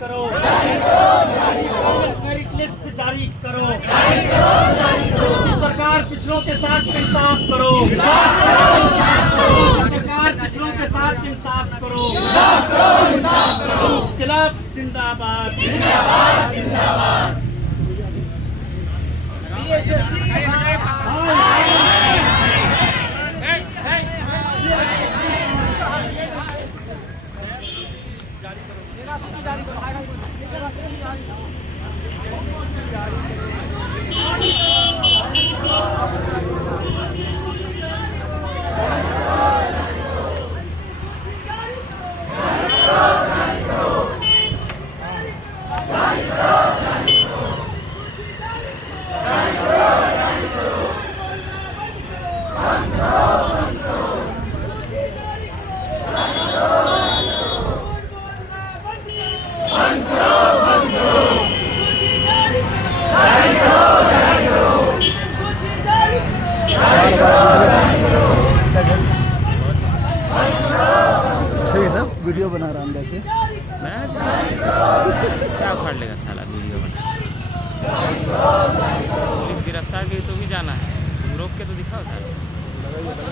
करो, merit list जारी करो, सरकार पिछड़ों के साथ इंसाफ करो, सरकार पिछड़ों के साथ इंसाफ करो, इनकलाब जिंदाबाद, जिंदाबाद, जिंदाबाद। वीडियो बना रहा हूँ वैसे मैं क्या उखाड़ लेगा साला वीडियो बना। पुलिस गिरफ्तार की तो भी जाना है, तुम रोक के तो दिखाओ साला।